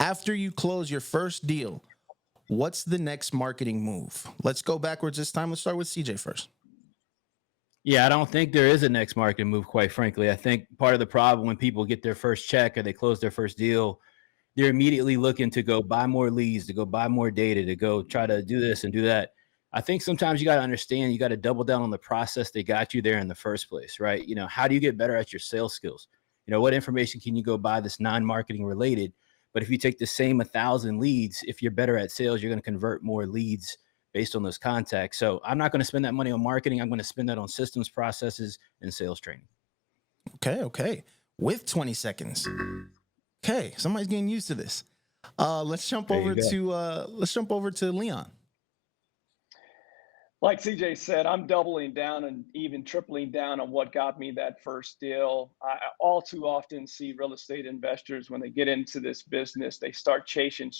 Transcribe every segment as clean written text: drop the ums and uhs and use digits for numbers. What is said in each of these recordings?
After you close your first deal, what's the next marketing move? Let's go backwards this time. Let's start with CJ first. Yeah, I don't think there is a next marketing move, quite frankly. I think part of the problem when people get their first check or they close their first deal, they're immediately looking to go buy more leads, to go buy more data, to go try to do this and do that. I think sometimes you got to understand, you got to double down on the process that got you there in the first place, right? How do you get better at your sales skills? What information can you go buy that's non-marketing related? But if you take the same 1,000 leads, if you're better at sales, you're going to convert more leads based on those contacts. So I'm not going to spend that money on marketing. I'm going to spend that on systems, processes, and sales training. Okay. With 20 seconds. Okay, somebody's getting used to this. Let's jump over to Leon. Like CJ said, I'm doubling down and even tripling down on what got me that first deal. I all too often see real estate investors, when they get into this business, they start chasing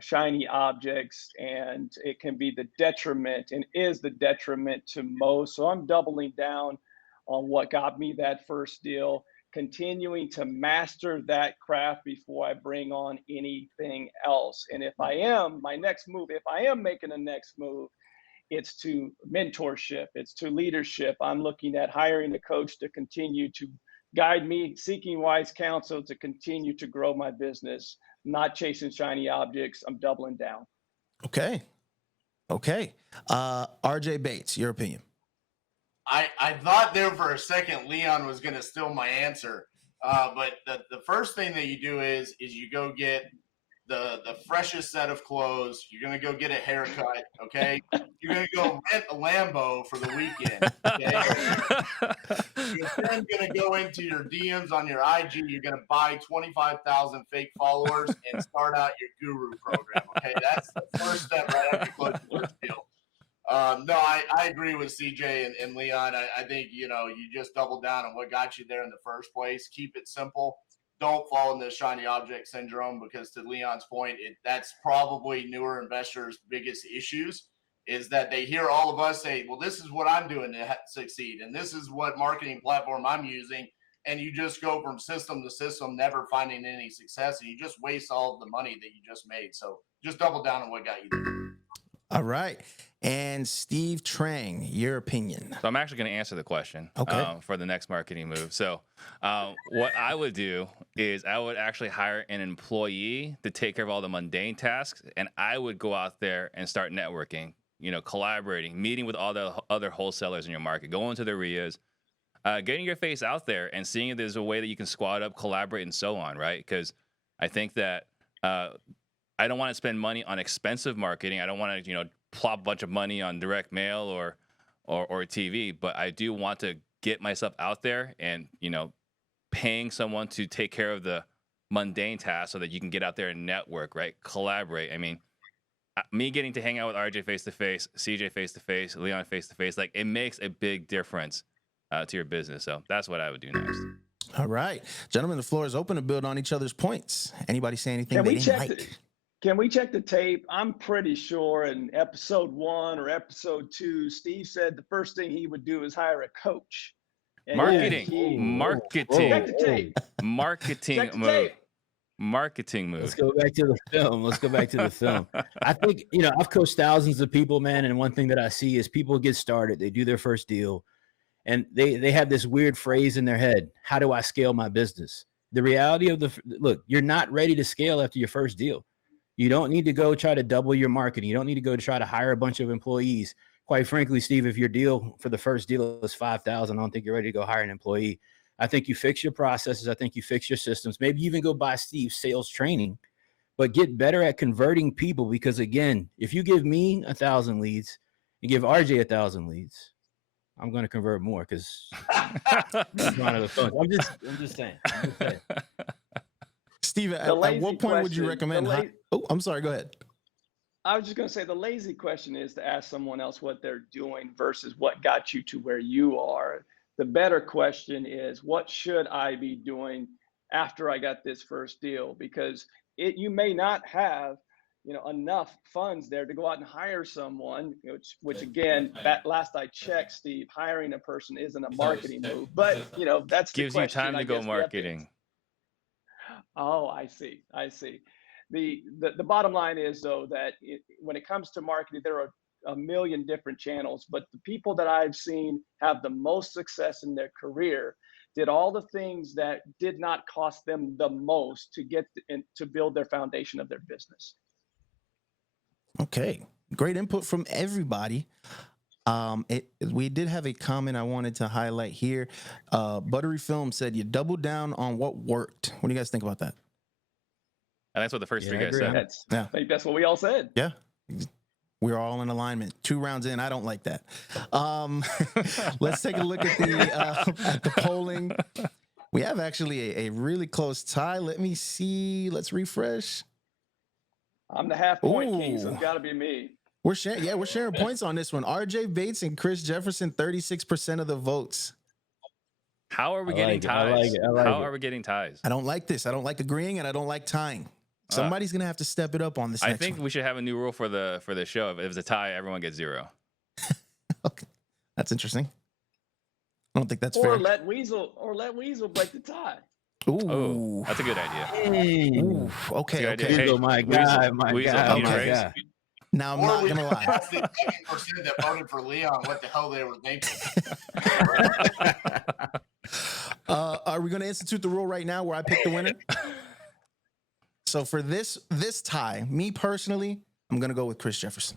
shiny objects, and it can be the detriment and is the detriment to most. So I'm doubling down on what got me that first deal, continuing to master that craft before I bring on anything else. And if I am making a next move, it's to mentorship, it's to leadership. I'm looking at hiring a coach to continue to guide me, seeking wise counsel to continue to grow my business, not chasing shiny objects. I'm doubling down. Okay. RJ Bates, your opinion. I thought there for a second Leon was going to steal my answer. But the first thing that you do is you go get the freshest set of clothes. You're going to go get a haircut, okay? You're going to go rent a Lambo for the weekend, okay? You're then going to go into your DMs on your IG. You're going to buy 25,000 fake followers and start out your guru program, okay? That's the first step right after you close your first deal. No, I agree with CJ and Leon. I think, you just double down on what got you there in the first place. Keep it simple. Don't fall in the shiny object syndrome, because to Leon's point, that's probably newer investors' biggest issues, is that they hear all of us say, well, this is what I'm doing to succeed, and this is what marketing platform I'm using, and you just go from system to system, never finding any success, and you just waste all of the money that you just made. So just double down on what got you there. All right. And Steve Trang, your opinion. So I'm actually going to answer the question for the next marketing move. So what I would do is I would actually hire an employee to take care of all the mundane tasks, and I would go out there and start networking, collaborating, meeting with all the other wholesalers in your market, going to the REIAs, getting your face out there and seeing if there's a way that you can squad up, collaborate, and so on, right? Because I think that I don't want to spend money on expensive marketing. I don't want to, plop a bunch of money on direct mail or TV, but I do want to get myself out there and, paying someone to take care of the mundane tasks so that you can get out there and network, right? Collaborate. I mean, me getting to hang out with RJ face-to-face, CJ face-to-face, Leon face-to-face, like, it makes a big difference to your business. So that's what I would do next. All right. Gentlemen, the floor is open to build on each other's points. Anybody say anything they didn't like? Can we check the tape? I'm pretty sure in episode 1 or episode 2, Steve said the first thing he would do is hire a coach. Marketing move. Check the tape. Marketing move. Let's go back to the film. I think, I've coached thousands of people, man. And one thing that I see is people get started, they do their first deal, and they have this weird phrase in their head: how do I scale my business? The reality of look, you're not ready to scale after your first deal. You don't need to go try to double your marketing. You don't need to go try to hire a bunch of employees. Quite frankly, Steve, if your deal for the first deal is $5,000, I don't think you're ready to go hire an employee. I think you fix your processes. I think you fix your systems. Maybe you even go buy Steve's sales training, but get better at converting people. Because again, if you give me 1,000 leads and give RJ 1,000 leads, I'm going to convert more because one of the phones. I'm just saying. Steve, at what point would you recommend? I'm sorry. Go ahead. I was just going to say the lazy question is to ask someone else what they're doing versus what got you to where you are. The better question is, what should I be doing after I got this first deal? Because you may not have enough funds there to go out and hire someone, which again, that last I checked, Steve, hiring a person isn't a marketing move, but that's gives you time to go marketing. Oh, I see. I see. The bottom line is though that when it comes to marketing, there are a million different channels, but the people that I've seen have the most success in their career did all the things that did not cost them the most to get to build their foundation of their business. Okay, great input from everybody. We did have a comment I wanted to highlight here. Buttery Film said you doubled down on what worked. What do you guys think about that? And that's what the first three I guys agree. said. I think that's what we all said. Yeah. We're all in alignment. 2 rounds in, I don't like that. Let's take a look at the polling. We have actually a really close tie. Let me see. Let's refresh. I'm the half-point king, so Ooh. it's got to be me. We're sharing points on this one. RJ Bates and Chris Jefferson, 36% of the votes. How are we getting ties? How are we getting ties? I don't like this. I don't like agreeing, and I don't like tying. Somebody's gonna have to step it up on this. I next think one. we should have a new rule for the show. If it's a tie, everyone gets 0. Okay, that's interesting. I don't think that's Or fair. let Weasel break the tie. Ooh, Oh, that's a good idea. Ooh, okay, Good idea. okay. Hey, Weasel, my guy, my Weasel, guy, need a my raise? guy. Now I'm Or not we gonna lie. asked the 7% that voted for Leon what the hell they were thinking. Are we gonna institute the rule right now where I pick the winner? So for this tie, me personally, I'm gonna go with Chris Jefferson.